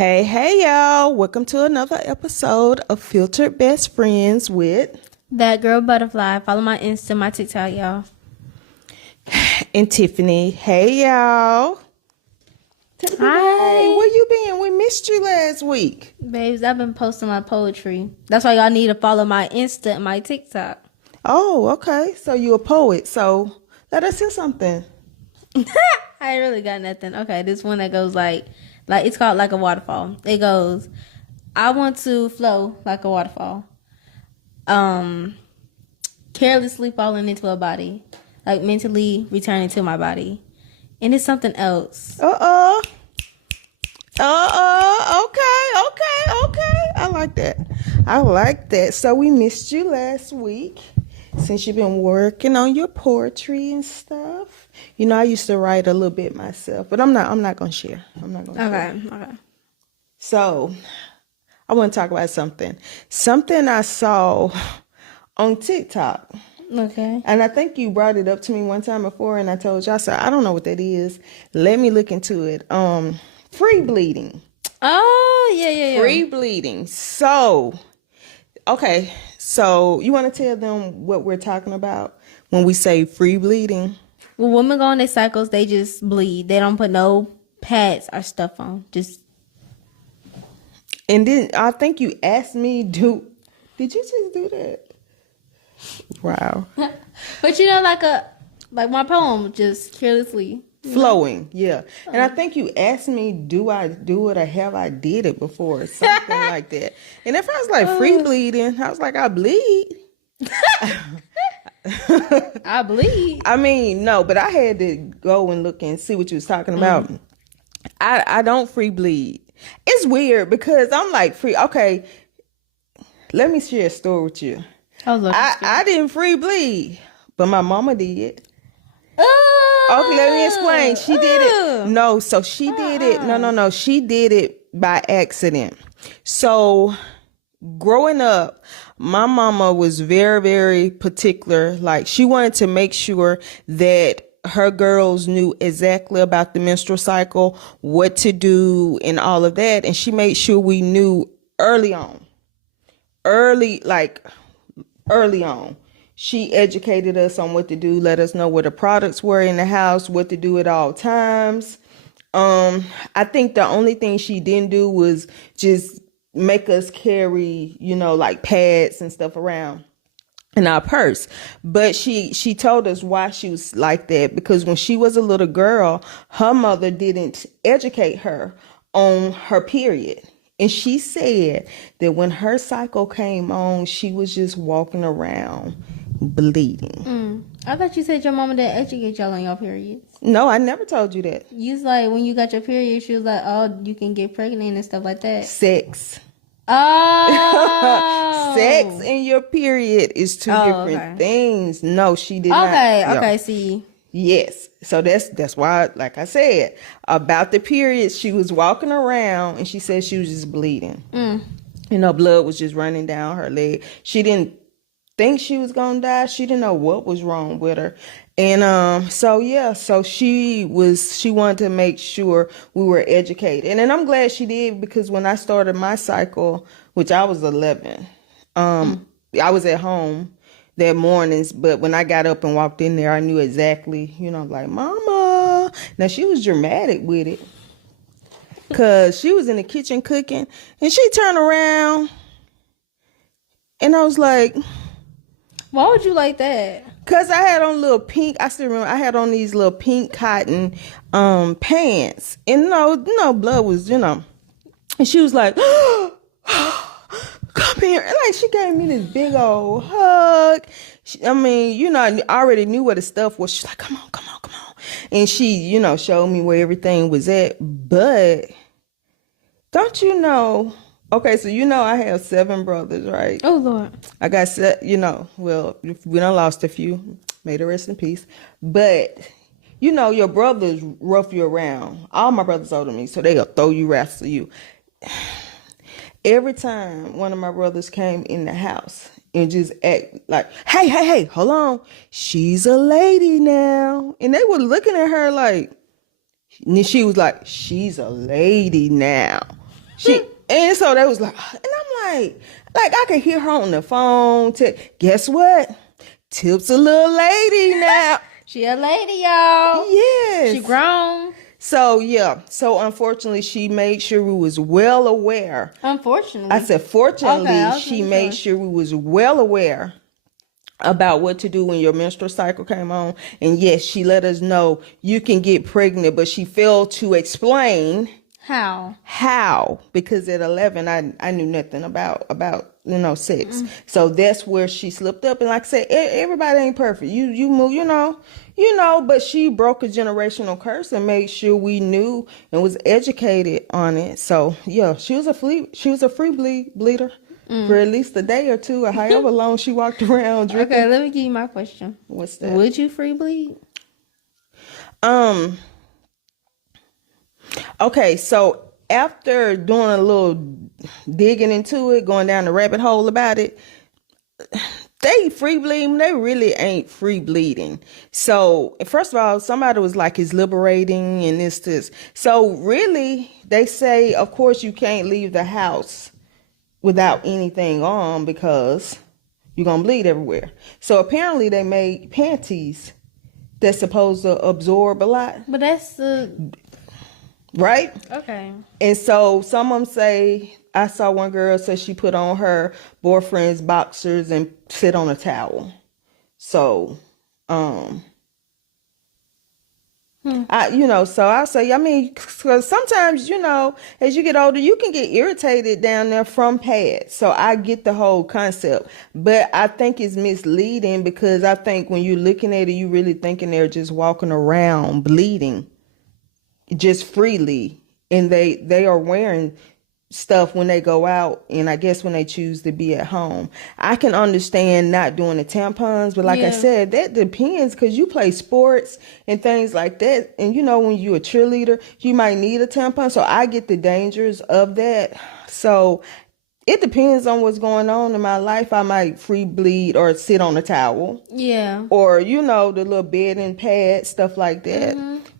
Hey, y'all. Welcome to another episode of Filtered Best Friends with That Girl Butterfly. Follow my Insta, my TikTok, y'all. and Tiffany. Hey, y'all. Tiffany, Hi. where you been? We missed you last week. Babes, I've been posting my poetry. That's why y'all need to follow my Insta and my TikTok. Oh, okay. So you a poet. So let us hear something. I ain't really got nothing. Okay, this one that goes like it's called Like a Waterfall. It goes, I want to flow like a waterfall. Carelessly falling into a body. Like mentally returning to my body. And it's something else. Okay. I like that. So we missed you last week since you've been working on your poetry and stuff. You know, I used to write a little bit myself, but I'm not gonna share. Okay. So I want to talk about something I saw on TikTok. Okay. And I think you brought it up to me one time before, and I told you, I said, I don't know what that is. Let me look into it. Free bleeding. Oh, yeah. Free bleeding. So, okay. So you want to tell them what we're talking about when we say free bleeding? When women go on their cycles, they just bleed. They don't put no pads or stuff on. Just. And then I think you asked me, did you just do that? Wow. But you know, like my poem, just carelessly. Flowing, yeah. And I think you asked me, do I do it or have I did it before? Something like that. And if I was like free bleeding, I was like, I bleed. I bleed. I mean, no, but I had to go and look and see what you was talking about. I don't free bleed. It's weird because I'm like free. Okay, let me share a story with you. Oh, look. I didn't free bleed, but my mama did. Oh, Okay, let me explain. She did it. No, so she did it. No. She did it by accident. So growing up, my mama was very, very particular. Like she wanted to make sure that her girls knew exactly about the menstrual cycle, what to do and all of that. And she made sure we knew early on. Early on. She educated us on what to do, let us know where the products were in the house, what to do at all times. I think the only thing she didn't do was just make us carry, like pads and stuff around in our purse. But she told us why she was like that, because when she was a little girl, her mother didn't educate her on her period. And she said that when her cycle came on, she was just walking around bleeding. I thought you said your mama didn't educate y'all on your periods. No, I never told you that. You was like, when you got your period, she was like, oh, you can get pregnant and stuff like that. Sex. Oh. Sex and your period is two different things. No, she did not. Okay, see. Yes. So that's why, like I said, about the period, she was walking around and she said she was just bleeding. Blood was just running down her leg. She didn't think she was gonna die. She didn't know what was wrong with her. And so she wanted to make sure we were educated. And I'm glad she did, because when I started my cycle, which I was 11, I was at home that mornings, but when I got up and walked in there, I knew exactly, like, Mama. Now she was dramatic with it, because she was in the kitchen cooking and she turned around and I was like, why would you like that? Cause I had on little pink. I still remember I had on these little pink cotton pants, and blood was, and she was like, come here, and like she gave me this big old hug. I already knew where the stuff was. She's like, come on, and she, showed me where everything was at. But don't you know? Okay, so I have 7 brothers, right? Oh, Lord. I got, well, we done lost a few. May the rest in peace. But, your brothers rough you around. All my brothers older than me, so they'll throw you, wrestle you. Every time one of my brothers came in the house and just act like, hey, hold on. She's a lady now. And they were looking at her like, and she was like, she's a lady now. And so they was like, and I'm like I could hear her on the phone. Guess what? Tip's a little lady now. She a lady, y'all. Yes. She grown. So yeah. So unfortunately, she made sure we was well aware. Unfortunately. I said, fortunately, Okay, she made sure we was well aware about what to do when your menstrual cycle came on. And yes, she let us know you can get pregnant, but she failed to explain how, because at 11 I knew nothing about sex. So that's where she slipped up. And like I said, everybody ain't perfect. You move, but she broke a generational curse and made sure we knew and was educated on it. So yeah, she was a free bleeder for at least a day or two, or however long she walked around drinking. Okay, let me give you my question. What's that? Would you free bleed? Okay, so after doing a little digging into it, going down the rabbit hole about it, they free bleeding. They really ain't free bleeding. So first of all, somebody was like, it's liberating and this. So really, they say, of course, you can't leave the house without anything on because you're going to bleed everywhere. So apparently they made panties that's supposed to absorb a lot. But that's right? okay. And so some of them say, I saw one girl say she put on her boyfriend's boxers and sit on a towel. So, so I say, I mean, because sometimes, as you get older, you can get irritated down there from pads. So I get the whole concept, but I think it's misleading because I think when you're looking at it, you really thinking they're just walking around bleeding just freely. And they are wearing stuff when they go out, and I guess when they choose to be at home. I can understand not doing the tampons, but like I said, that depends because you play sports and things like that. And when you're a cheerleader, you might need a tampon. So I get the dangers of that. So it depends on what's going on in my life. I might free bleed or sit on a towel. Yeah. Or, the little bed and pad, stuff like that.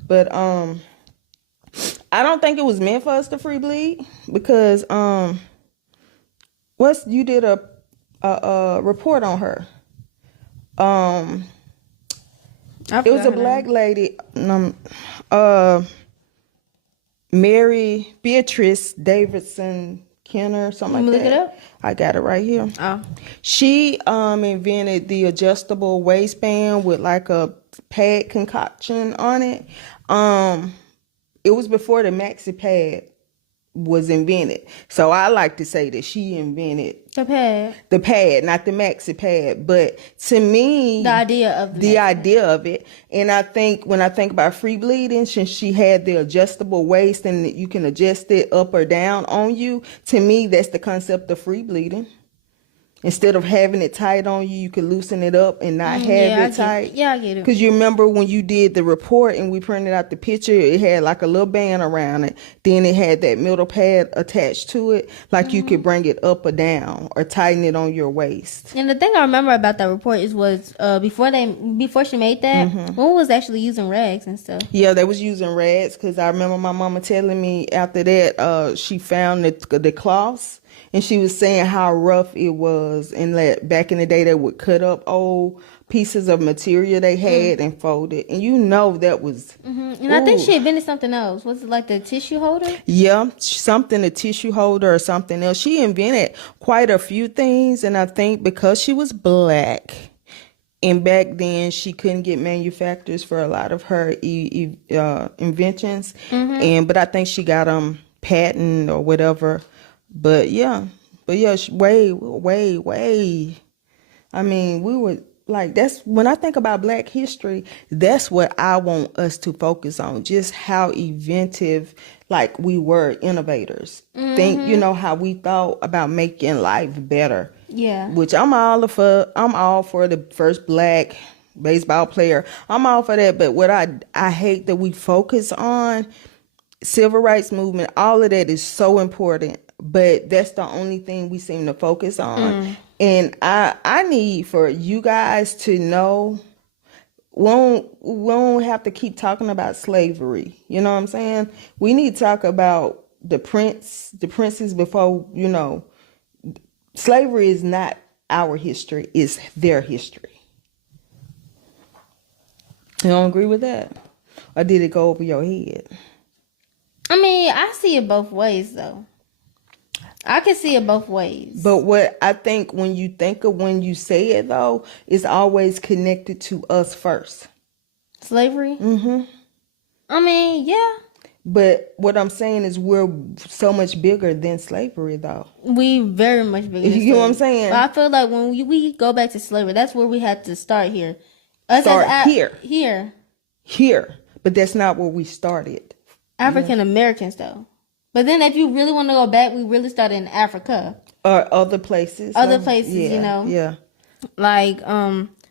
But, I don't think it was meant for us to free bleed because you did a report on her. It was a black lady, Mary Beatrice Davidson Kenner, something like that. Look it up. I got it right here. Oh. She invented the adjustable waistband with like a pad concoction on it. It was before the maxi pad was invented. So I like to say that she invented the pad, not the maxi pad. But to me, the idea of it. And I think when I think about free bleeding, since she had the adjustable waist and you can adjust it up or down on you, to me, that's the concept of free bleeding. Instead of having it tight on you, you can loosen it up and not have it tight. Yeah, I get it. Because you remember when you did the report and we printed out the picture, it had like a little band around it. Then it had that middle pad attached to it. Like you could bring it up or down or tighten it on your waist. And the thing I remember about that report was before she made that, one was actually using rags and stuff. Yeah, they was using rags because I remember my mama telling me after that she found the cloths. And she was saying how rough it was, and that back in the day they would cut up old pieces of material they had and fold it. And that was... And I think she invented something else. Was it like the tissue holder? Yeah, a tissue holder or something else. She invented quite a few things, and I think because she was black, and back then she couldn't get manufacturers for a lot of her inventions. But I think she got them patent or whatever. But yeah, way. I mean, we were like, that's when I think about Black history, that's what I want us to focus on. Just how inventive, like we were innovators. Think, how we thought about making life better. Yeah. Which I'm all for the first Black baseball player. I'm all for that. But what I hate that we focus on civil rights movement, all of that is so important. But that's the only thing we seem to focus on. And I need for you guys to know we don't have to keep talking about slavery. You know what I'm saying? We need to talk about the princes before, slavery is not our history, it's their history. You don't agree with that? Or did it go over your head? I mean, I see it both ways, though. I can see it both ways. But what I think when you say it, though, it's always connected to us first. Slavery? Mm-hmm. I mean, yeah. But what I'm saying is we're so much bigger than slavery, though. We very much bigger than You know what I'm saying? But I feel like when we go back to slavery, that's where we had to start here. Here. But that's not where we started. African Americans, though. But then if you really want to go back, we really started in Africa. Or other places. Yeah. Like,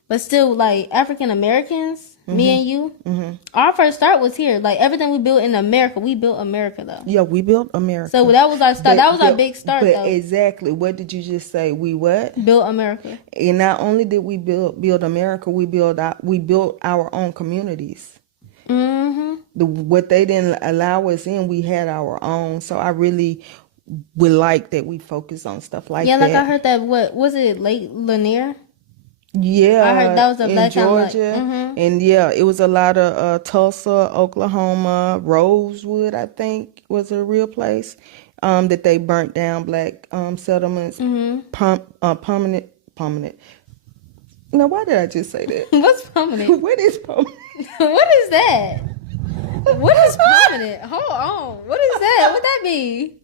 but still, like, African Americans, me and you, our first start was here. Like, everything we built in America, we built America, though. Yeah, we built America. So that was our start. That was our big start, but though. Exactly. What did you just say? We what? Built America. And not only did we build America, we built our own communities. Mm-hmm. What they didn't allow us in, we had our own. So I really would like that we focus on stuff like that. Yeah, like I heard that, what was it, Lake Lanier? Yeah, I heard that was a black Georgia, and yeah, it was a lot of Tulsa, Oklahoma, Rosewood, I think was a real place that they burnt down black settlements, permanent. No, why did I just say that? What's permanent? What is permanent? What is that? What is permanent? Hold on. What is that? What that mean?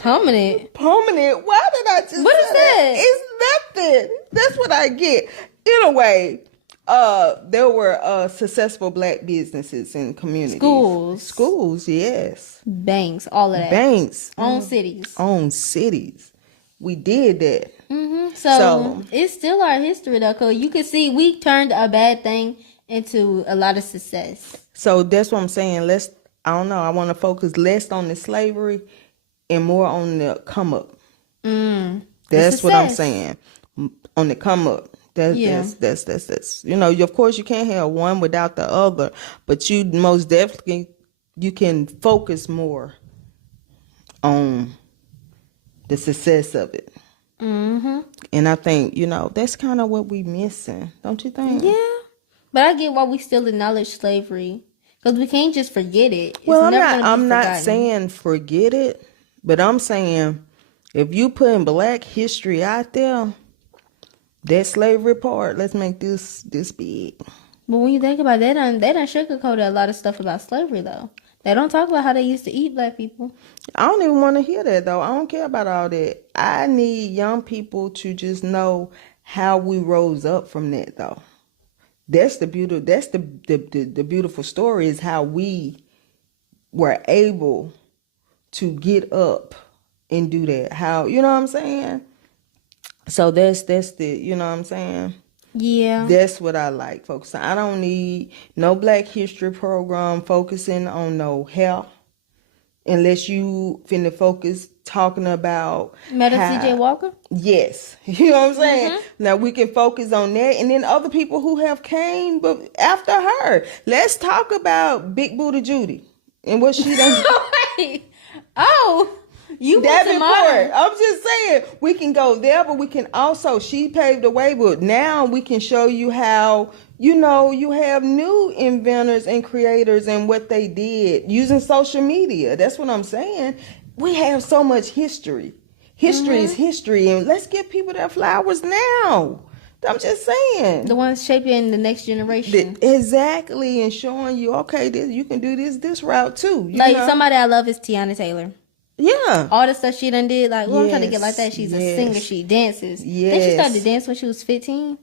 Permanent. Permanent. Why did I just? What is that? It's nothing. That's what I get. Anyway, there were successful black businesses and communities. Schools, yes. Banks, all of that. Banks. Own cities. Own cities. We did that. So it's still our history, though, because you can see we turned a bad thing into a lot of success. So that's what I'm saying. I don't know. I want to focus less on the slavery and more on the come up. That's what I'm saying. On the come up. That's of course you can't have one without the other, but you most definitely you can focus more on the success of it. And I think that's kind of what we missing, don't you think? Yeah, but I get why we still acknowledge slavery, because we can't just forget it. I'm not saying forget it, but I'm saying if you putting black history out there, that slavery part, let's make this big. But when you think about it, they done sugarcoated a lot of stuff about slavery, though. They don't talk about how they used to eat black people. I don't even want to hear that, though. I don't care about all that. I need young people to just know how we rose up from that, though. That's the beautiful story, is how we were able to get up and do that. How, you know what I'm saying? So that's the, you know what I'm saying? Yeah. That's what I like, folks. I don't need no Black History program focusing on no health, unless you finna focus talking about Madam C.J. Walker? Yes. You know what I'm saying? Now we can focus on that, and then other people who have came after her. Let's talk about Big Booty Judy and what she done. Oh, you Davenport. I'm just saying we can go there, but we can also, she paved the way, but now we can show you how, you have new inventors and creators and what they did using social media. That's what I'm saying. We have so much history. History is history, and let's give people their flowers now. I'm just saying. The ones shaping the next generation. Exactly, and showing you, okay, you can do this route too. Somebody I love is Tiana Taylor. Yeah. All the stuff she done did, I'm trying to get like that. She's a singer. She dances. Yes. I think she started to dance when she was 15.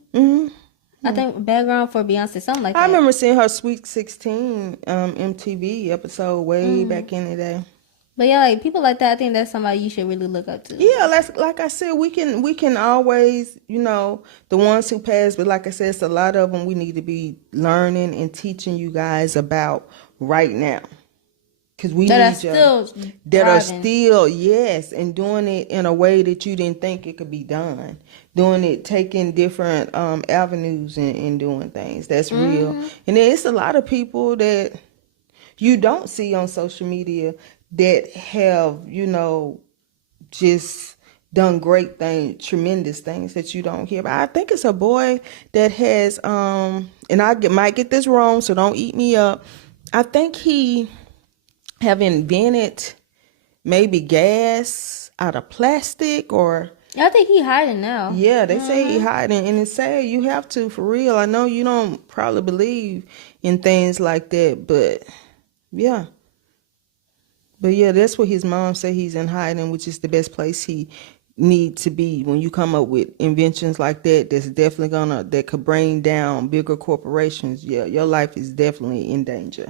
I think background for Beyonce, something like that. I remember seeing her Sweet 16 MTV episode way back in the day. But yeah, people like that, I think that's somebody you should really look up to. Yeah, like I said, we can always, the ones who pass, but like I said, it's a lot of them we need to be learning and teaching you guys about right now. Because we that need are still, yes, and doing it in a way that you didn't think it could be done. Doing it, taking different avenues and doing things. That's real. And there's a lot of people that you don't see on social media that have, just done great things, tremendous things that you don't hear about. I think it's a boy that has, and might get this wrong, so don't eat me up. I think he have invented maybe gas out of plastic, or I think he hiding now. yeah, they say he hiding, and it's sad. You have to, for real. I know you don't probably believe in things like that, but yeah. But yeah, that's what his mom said, he's in hiding, which is the best place he need to be. When you come up with inventions like that, that's definitely that could bring down bigger corporations. Yeah, your life is definitely in danger,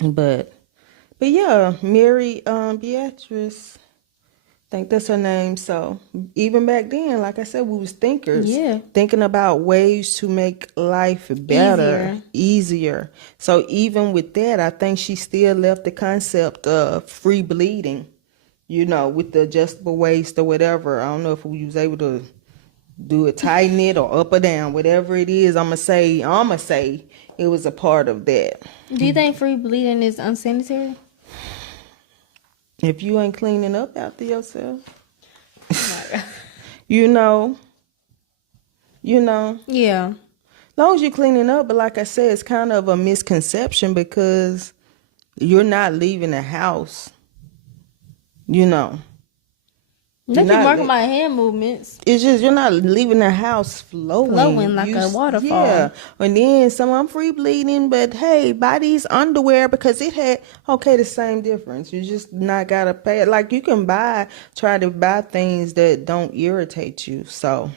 But yeah, Mary Beatrice, I think that's her name. So even back then, like I said, we was thinkers. Yeah. Thinking about ways to make life better, easier. So even with that, I think she still left the concept of free bleeding, with the adjustable waist or whatever. I don't know if we was able to do it, tighten it or up or down, whatever it is. I'ma say it was a part of that. Do you think free bleeding is unsanitary? If you ain't cleaning up after yourself, you know. Yeah. As long as you're cleaning up, but like I said, it's kind of a misconception because you're not leaving the house. They keep marking my hand movements. It's just you're not leaving the house flowing like a waterfall. Yeah, and then I'm free bleeding, but hey, buy these underwear because it had the same difference. You just not gotta pay it. Like you can try to buy things that don't irritate you. So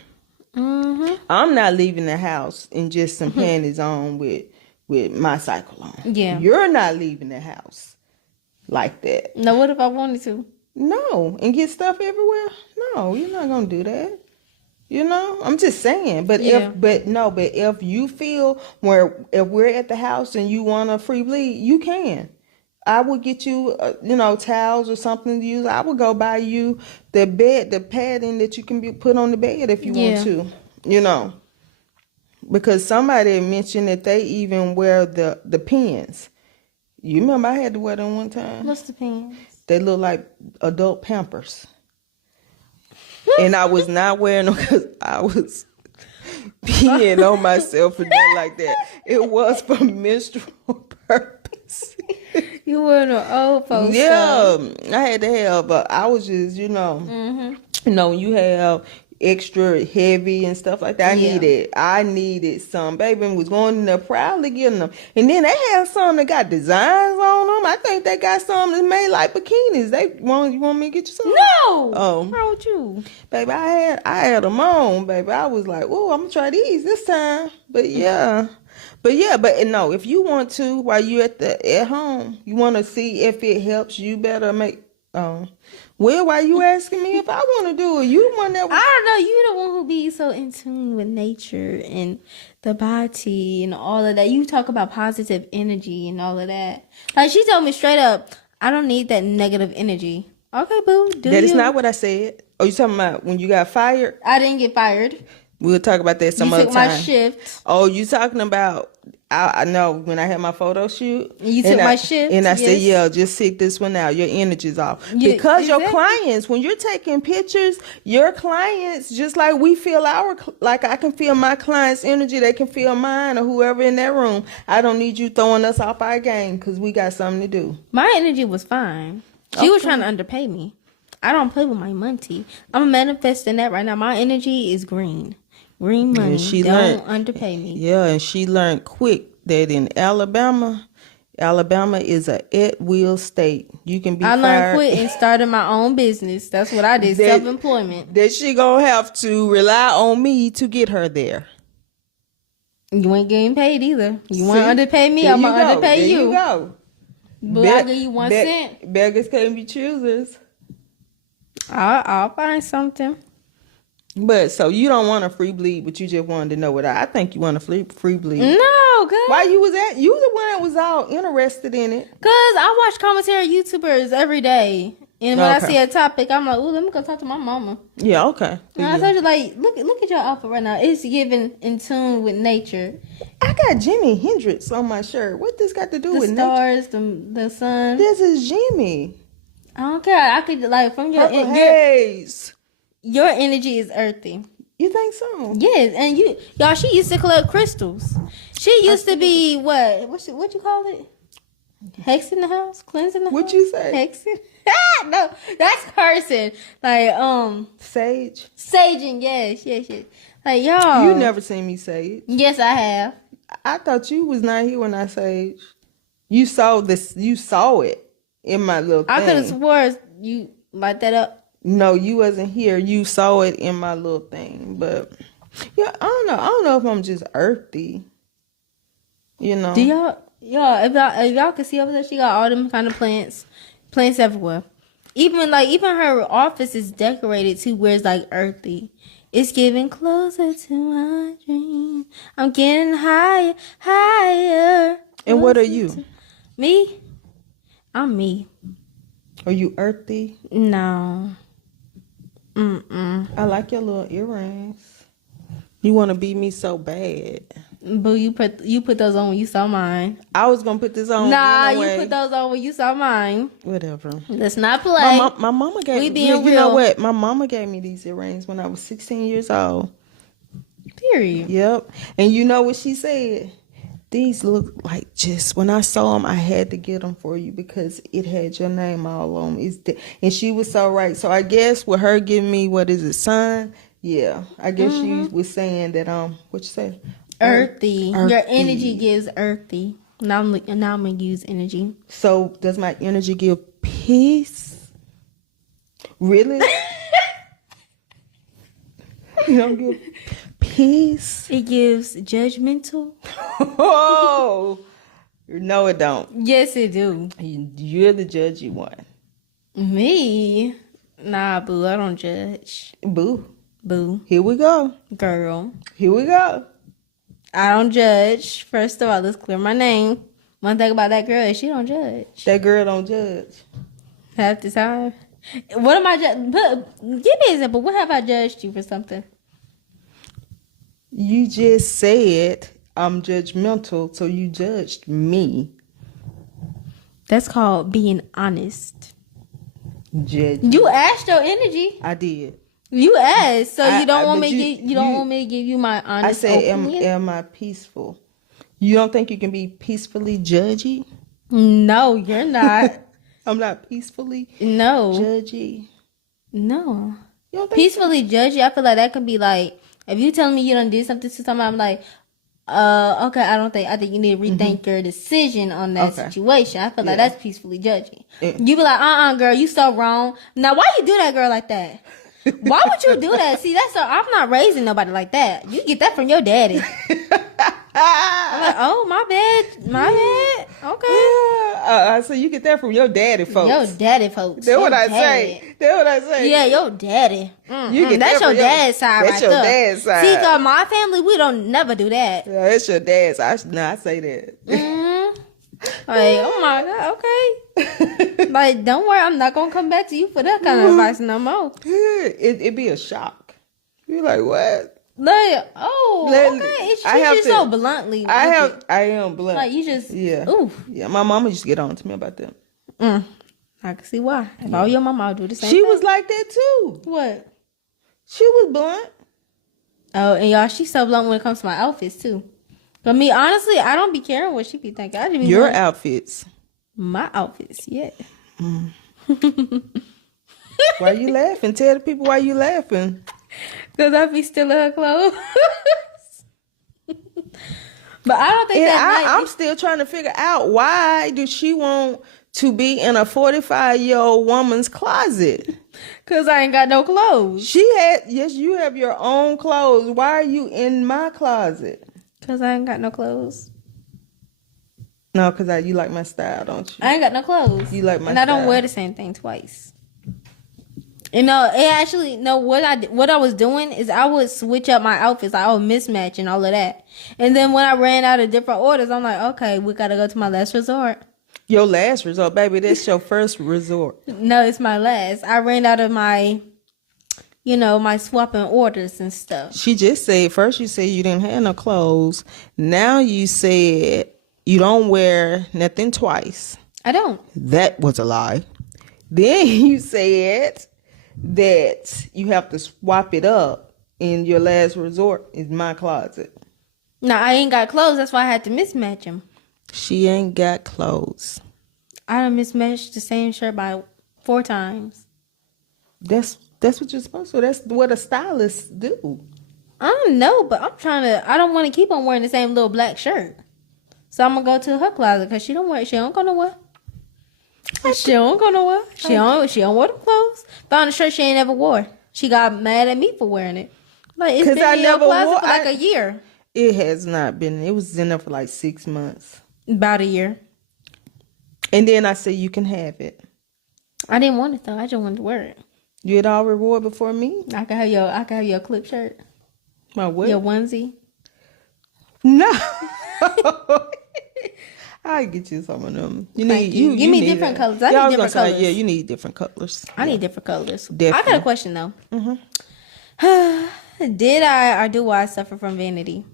I'm not leaving the house in just some panties on with my cycle on. Yeah, you're not leaving the house like that. Now, what if I wanted to? No, and get stuff everywhere. No, you're not gonna do that. I'm just saying. But if you feel if we're at the house and you want a free bleed, you can. I would get you, towels or something to use. I would go buy you the padding that you can put on the bed if you want to. Because somebody mentioned that they even wear the pins. You remember I had to wear them one time. What's the pins? They look like adult Pampers. And I was not wearing them because I was peeing on myself and nothing like that. It was for menstrual purpose. You were the old folks. Yeah, I had to have, but I was just, you you have extra heavy and stuff like that. I needed some. Baby was going in there proudly getting them. And then they have some that got designs on them. I think they got some that made like bikinis. You want me to get you some? No. Oh. What's wrong with you? Baby, I had them on, baby. I was like, oh, I'm gonna try these this time. But no, if you want to, while you at home, you want to see if it helps you better make. Well, why you asking me if I want to do it? You the one that. I don't know. You the one who be so in tune with nature and the body and all of that. You talk about positive energy and all of that. Like she told me straight up, I don't need that negative energy. Okay, boo. That is not what I said. Oh, you talking about when you got fired? I didn't get fired. We'll talk about that some other time. You took my shift. Oh, you talking about? I know when I had my photo shoot. You took my shift. And I said, yeah, just sit this one out. Your energy's off. Because your clients, when you're taking pictures, your clients, just like we feel like I can feel my client's energy, they can feel mine or whoever in that room. I don't need you throwing us off our game because we got something to do. My energy was fine. She was trying to underpay me. I don't play with my money. I'm manifesting that right now. My energy is green. Green money. Don't underpay me. Yeah, and she learned quick that in Alabama is a at-will state. You can be fired. I learned quick and started my own business. That's what I did, self-employment. That she gonna have to rely on me to get her there. You ain't getting paid either. You want to underpay me, I'm going to underpay you. There you go. But I give you 1 cent. Beggars can't be choosers. I'll find something. But so you don't want a free bleed, but you just wanted to know what I think you want a free bleed. No, good. Why you was the one that was all interested in it? Cause I watch commentary YouTubers every day, And when I Okay. see a topic, I'm like, ooh, let me go talk to my mama. Yeah, okay. And I Yeah. told you, like, look at your outfit right now. It's giving in tune with nature. I got Jimi Hendrix on my shirt. What this got to do The with nature? stars, the sun. This is Jimmy. I don't care. I could, like, from your Purple Haze. your energy is earthy. You think so? Yes, and y'all, she used to collect crystals. She used to be what you call it? Hex in the house, cleansing the house. What you say? Hexing? No, that's cursing. Like Sage. saging. Yes. Like y'all. You never seen me sage. Yes, I have. I thought you was not here when I sage. You saw this. You saw it in my little thing. I could have swore you light that up. No, you wasn't here. You saw it in my little thing. But yeah, I don't know. I don't know if I'm just earthy. You know. Do y'all, if y'all can see over there, she got all them kind of plants everywhere. Even her office is decorated too, where it's like earthy. It's getting closer to my dream. I'm getting higher. And what are you? Me? I'm me. Are you earthy? No. I like your little earrings. You want to be me so bad. Boo, you put those on when you saw mine. I was gonna put this on. Nah, anyway. you put those on when you saw mine. Whatever. Let's not play. My mama gave We me. being You know real. what? My mama gave me these earrings when I was 16 years old. Period. Yep. And you know what she said? These look like just when I saw them, I had to get them for you because it had your name all on them. And she was so right. So I guess with her giving me what is it, sun? Yeah. I guess she was saying that what you say? Earthy. Earthy. Your energy gives earthy. Now I'm gonna use energy. So does my energy give peace? Really? You don't give peace? It gives judgmental. Oh, no, it don't. Yes, it do. You're the judgy one. Me? Nah, boo. I don't judge. Boo. Boo. Here we go. Girl. Here we go. I don't judge. First of all, let's clear my name. One thing about that girl is she don't judge. That girl don't judge. Half the time. What am I judging? Give me an example. What have I judged you for something? You just said I'm judgmental, so you judged me. That's called being honest. Judge. You asked your energy. I did. You asked, so you don't I- want but me. You don't want me to give you my honest. I said, opinion? am I peaceful? You don't think you can be peacefully judgy? No, you're not. I'm not peacefully No, judgy. no. You don't think Peacefully judge you. I feel like that could be like if you telling me you done did something to somebody. I'm like, okay. I think you need to rethink your decision on that Okay. situation. I feel like Yeah. that's peacefully judging. Yeah. You be like, girl, you so wrong. Now, why you do that, girl, like that? Why would you do that? See, I'm not raising nobody like that. You get that from your daddy. I'm like, oh, my bad. Okay. So you get that from your daddy, folks. Your daddy, folks. That's what Your I daddy. say. That's what I say. Yeah, your daddy. You get That's that from your dad's side that's right your there. dad's side. See, cause my family, we don't never do that. Yeah, it's your dad's. I say that. Like, oh my god, okay. Like, don't worry, I'm not gonna come back to you for that kind of advice no more. It'd be a shock. You're like, what? Like, oh, Let- okay. It's I have just to- so bluntly. I am blunt. Like, you just, Yeah. oof. Yeah, my mama used to get on to me about that. I can see why. If I were your mama, I'd do the same She thing. was like that too. What? She was blunt. Oh, and y'all, she's so blunt when it comes to my outfits too. But me, honestly, I don't be caring what she be thinking. I just be Your wearing outfits. my outfits, yeah. Why you laughing? Tell the people why you laughing. Because I be stealing her clothes. But I don't think And that I'm still trying to figure out why do she want to be in a 45-year-old woman's closet? because I ain't got no clothes. Yes, you have your own clothes. Why are you in my closet? Because I ain't got no clothes. No, because you like my style, don't you? I ain't got no clothes. You like my And I don't style. wear the same thing twice. You know, it actually, no, what I was doing is I would switch up my outfits. I would mismatch and all of that. And then when I ran out of different orders, I'm like, okay, we got to go to my last resort. Your last resort, baby. That's your first resort. No, it's my last. I ran out of my, my swapping orders and stuff. She just said, first you said you didn't have no clothes. Now you said you don't wear nothing twice. I don't. That was a lie. Then you said that you have to swap it up, and your last resort is my closet. No, I ain't got clothes. That's why I had to mismatch them. She ain't got clothes. I done mismatched the same shirt by 4 times. That's what you're supposed to. That's what a stylist do. I don't know, but I don't want to keep on wearing the same little black shirt. So I'm going to go to her closet because she don't go nowhere. She don't go nowhere. She don't wear the clothes. Found a shirt she ain't ever wore. She got mad at me for wearing it. Like, it's been in your closet for like a year. It has not been. It was in there for like 6 months. About a year. And then I said, you can have it. I didn't want it though. I just wanted to wear it. You had all reward before me? I can have your clip shirt. My what? Your onesie. No. I'll get you some of them. Give me different colors. I need different colors. Yeah, you need different colors. I need different colors. Definitely. I got a question though. Mm-hmm. Did I or do I suffer from vanity?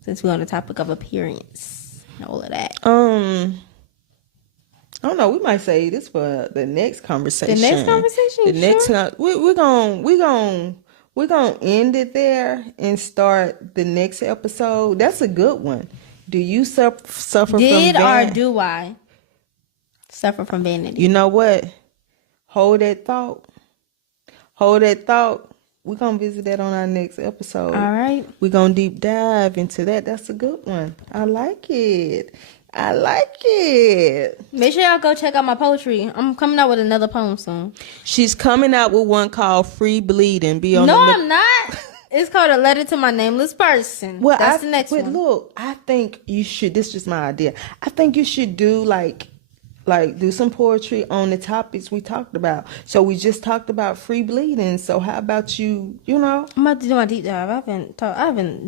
Since we're on the topic of appearance and all of that. I don't know. We might say this for the next conversation. The next conversation. We're gonna end it there and start the next episode. That's a good one. Do you suffer from vanity? Did or do I suffer from vanity? You know what? Hold that thought. We're going to visit that on our next episode. All right. We're going to deep dive into that. That's a good one. I like it. Make sure y'all go check out my poetry. I'm coming out with another poem soon. She's coming out with one called Free Bleeding. I'm not. It's called A Letter to My Nameless Person. Well, that's the next one. Look, I think you should. This is just my idea. I think you should do like do some poetry on the topics we talked about. So we just talked about free bleeding. So how about you? I'm about to do my deep dive. I haven't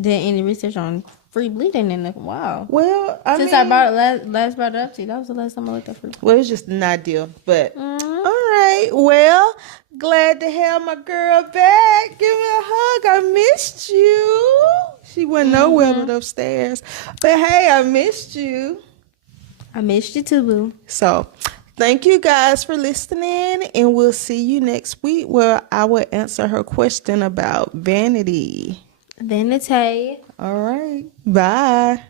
done any research on free bleeding in a while. Well, since I last brought it up to you, that was the last time I looked at free bleeding. Well, it's just an idea, but all right. Well, glad to have my girl back. Give me a hug. I missed you. She went nowhere but upstairs, but hey, I missed you. I missed you too, boo. So, thank you guys for listening, and we'll see you next week where I will answer her question about vanity. Vanity. All right. Bye.